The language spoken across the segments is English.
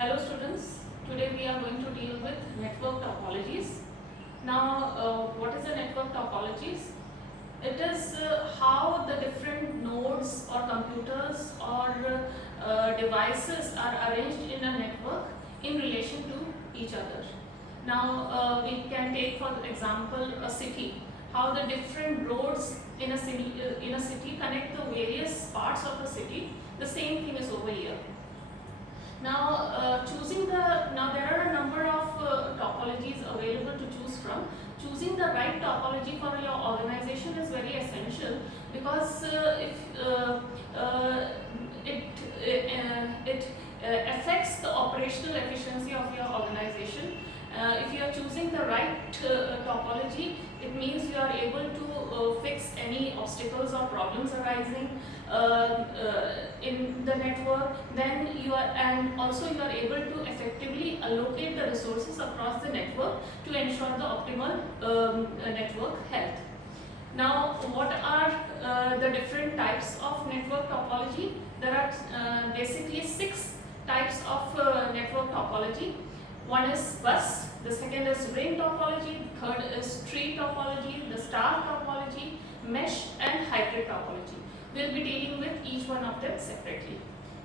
Hello students, today we are going to deal with network topologies. Now what is a network topologies? It is how the different nodes or computers or devices are arranged in a network in relation to each other. Now we can take for example a city, how the different roads in a city connect the various parts of the city. The same thing is over here. Now, there are a number of topologies available to choose from. Choosing the right topology for your organization is very essential because if it affects the operational efficiency of your organization. If you are choosing the right topology, it means you are able to fix any obstacles or problems arising in the network. Then you are able to effectively allocate the resources across the network to ensure the optimal network health. Now, what are the different types of network topology? There are basically 6 types of network topology. One is bus, the second is ring topology, the third is tree topology, the star topology, mesh and hybrid topology. We'll be dealing with each one of them separately.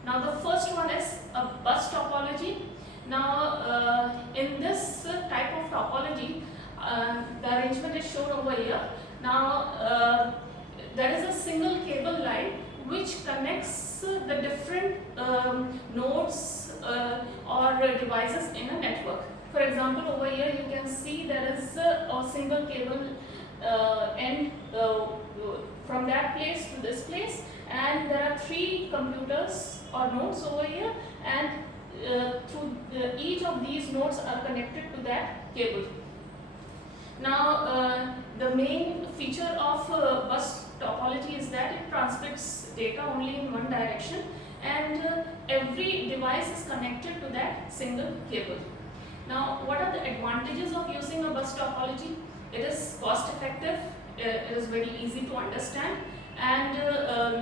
Now the first one is a bus topology. Now in this type of topology, the arrangement is shown over here. Now there is a single cable line which connects the different nodes or devices in a network. For example, over here you can see there is a single cable end from that place to this place, and there are 3 computers or nodes over here, and each of these nodes are connected to that cable. Now the main feature of bus topology is that it transmits data only in one direction, and every device is connected to that single cable. Now, what are the advantages of using a bus topology? It is cost effective, it is very easy to understand, and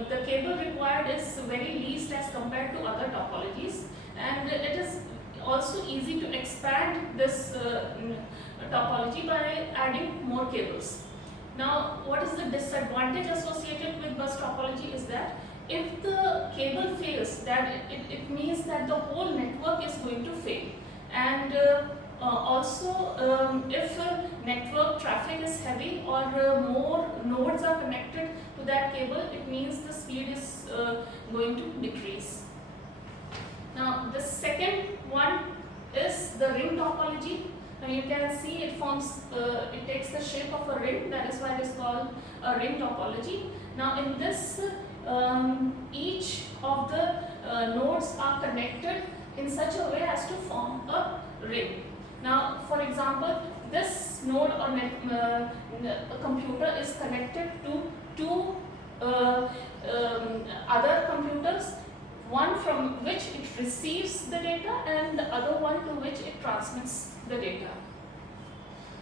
the cable required is very least as compared to other topologies, and it is also easy to expand this topology by adding more cables. Now, what is the disadvantage associated with bus topology is that if the cable fails, that it means that the whole network is going to fail. And also if network traffic is heavy or more nodes are connected to that cable, it means the speed is going to decrease. Now the second one is the ring topology. Now you can see it takes the shape of a ring, that is why it is called a ring topology. Now in this, each of the nodes are connected in such a way as to form a ring. Now for example, this node or a computer is connected to 2 other computers, one from which it receives the data and the other one to which it transmits the data.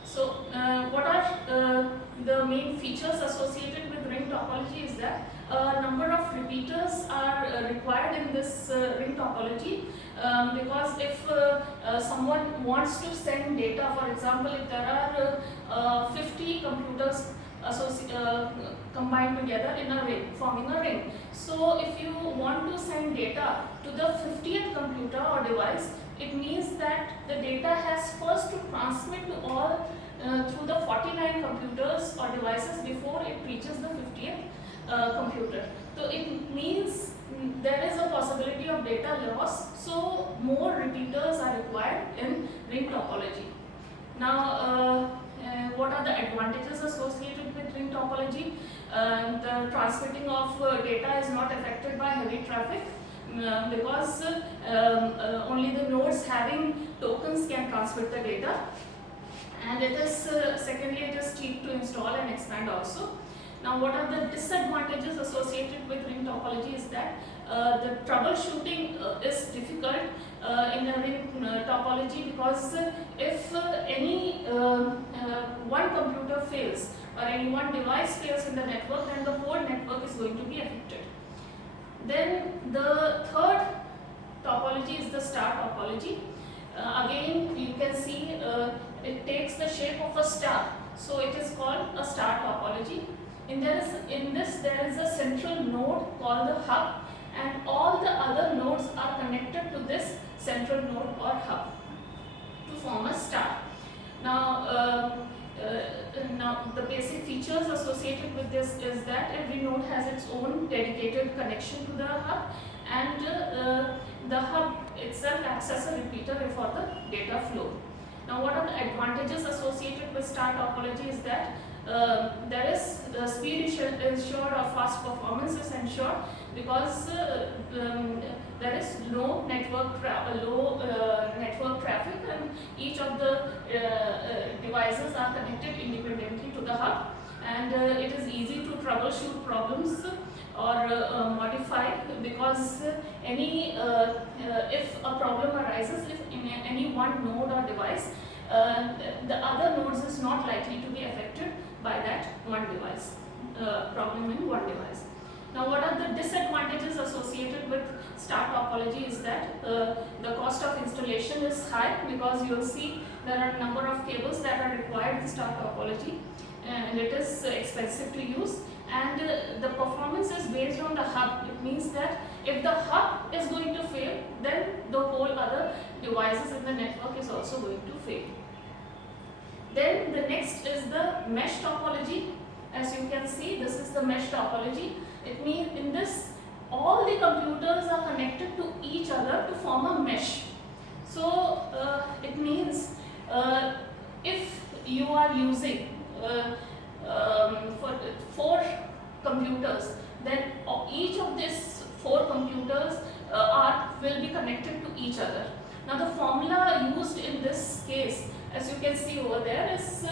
So what are the main features associated with ring topology is that a number of repeaters are required in this ring topology, because if someone wants to send data, for example, if there are 50 computers combined together in a ring, forming a ring. So if you want to send data to the 50th computer or device, it means that the data has first to transmit to all through the 49 computers or devices before it reaches the 50th computer. So it means there is a possibility of data loss, so more repeaters are required in ring topology. Now what are the advantages associated with ring topology? The transmitting of data is not affected by heavy traffic, because only the nodes having tokens can transmit the data, and it is secondly, it is cheap to install and expand also. Now what are the disadvantages associated with ring topology is that the troubleshooting is difficult in a ring topology, because if any one computer fails or any one device fails in the network, then the whole network is going to be affected. Then the third topology is the star topology. topology. Again, you can see it takes the shape of a star, so it is called a star topology. In this there is a central node called the hub, and all the other nodes are connected to this central node or hub to form a star. Now, now the basic features associated with this is that every node has its own dedicated connection to the hub, and the hub itself acts as a repeater for the data flow. Now, what are the advantages associated with star topology is that there is speed is ensured or fast performance is ensured, because there is no network traffic, and each of the devices are connected independently to the hub, and it is easy to troubleshoot problems or modify, because if a problem arises in any one node or device, the other nodes is not likely to be affected by that one device, problem in one device. Now, what are the disadvantages associated with star topology is that the cost of installation is high, because you will see there are a number of cables that are required in star topology, and it is expensive to use, and the performance is based on the hub. It means that if the hub is going to fail, then the whole other devices in the network is also going to fail. Then the next is the mesh topology. As you can see, this is the mesh topology. It means in this all the computers are connected to each other to form a mesh. So it means if you are using for 4 computers, then each of these 4 computers will be connected to each other. Now, the formula used in this case, as you can see over there, is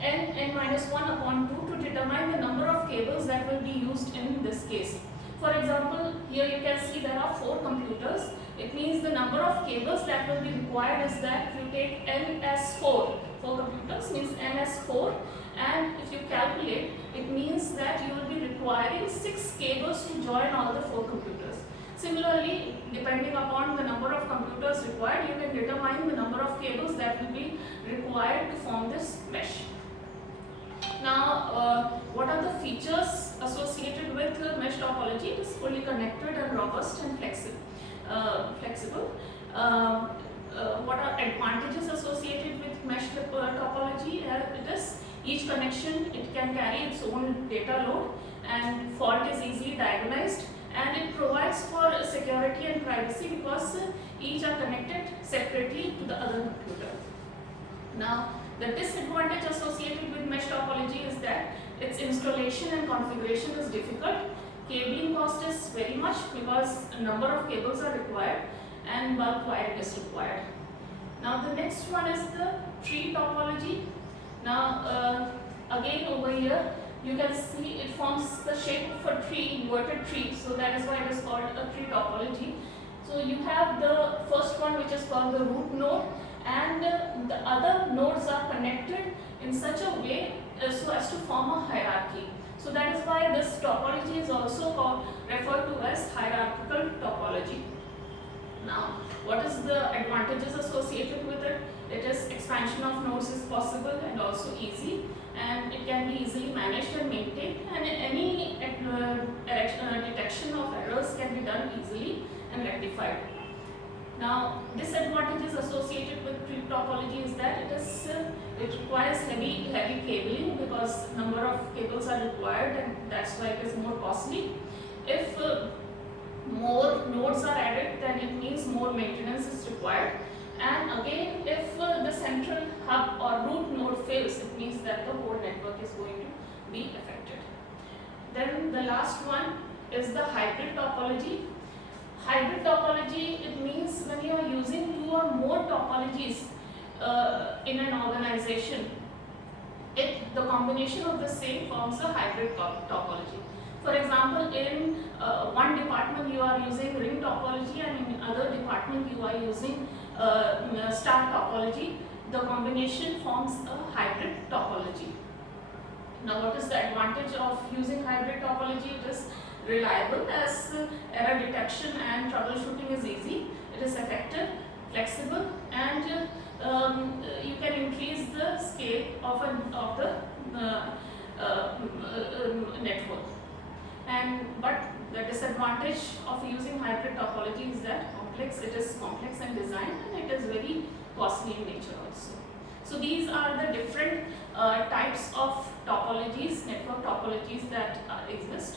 n minus 1 upon 2 to determine the number of cables that will be used in this case. For example, here you can see there are 4 computers. It means the number of cables that will be required is that if you take n as 4 computers means n as 4, and if you calculate, it means that you will be requiring 6 cables to join all the 4 computers. Similarly, depending upon the number of computers required, you can determine the number of cables that will be required to form this mesh. Now, what are the features associated with mesh topology? It is fully connected and robust and flexible. What are advantages associated with mesh topology? It is each connection, it can carry its own data load, and fault is easily diagnosed, and it provides for security and privacy, because each are connected separately to the other computer. Now, the disadvantage associated with mesh topology is that its installation and configuration is difficult. Cabling cost is very much, because a number of cables are required and bulk wiring is required. Now, the next one is the tree topology. Now, again over here, you can see it forms the shape of a tree, inverted tree, so that is why it is called a tree topology. So you have the first one, which is called the root node, and the other nodes are connected in such a way so as to form a hierarchy. So that is why this topology is also referred to as hierarchical topology. Now, what is the advantages associated with it? It is expansion of nodes is possible and also easy, and it can be easily managed and maintained, and any detection of errors can be done easily and rectified. Now, disadvantages associated with tree topology is that it requires heavy cabling, because number of cables are required, and that's why it is more costly. If more nodes are added, then it means more maintenance is required. And again, if the central hub or root node fails, it means that the whole network is going to be affected. Then the last one is the hybrid topology. Hybrid topology, it means when you are using 2 or more topologies in an organization, the combination of the same forms a hybrid topology. For example, in one department you are using ring topology, and in other department you are using star topology. The combination forms a hybrid topology. Now, what is the advantage of using hybrid topology? It is reliable, as error detection and troubleshooting is easy. It is effective, flexible, and you can increase the scale of the network. But the disadvantage of using hybrid topology is that it is complex in design, and it is very costly in nature also. So these are the different types of topologies, network topologies that exist.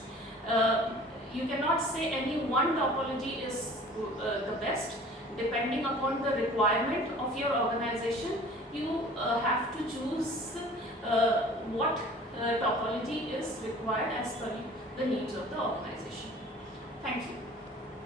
You cannot say any one topology is the best. Depending upon the requirement of your organization, you have to choose what topology is required as per the needs of the organization. Thank you.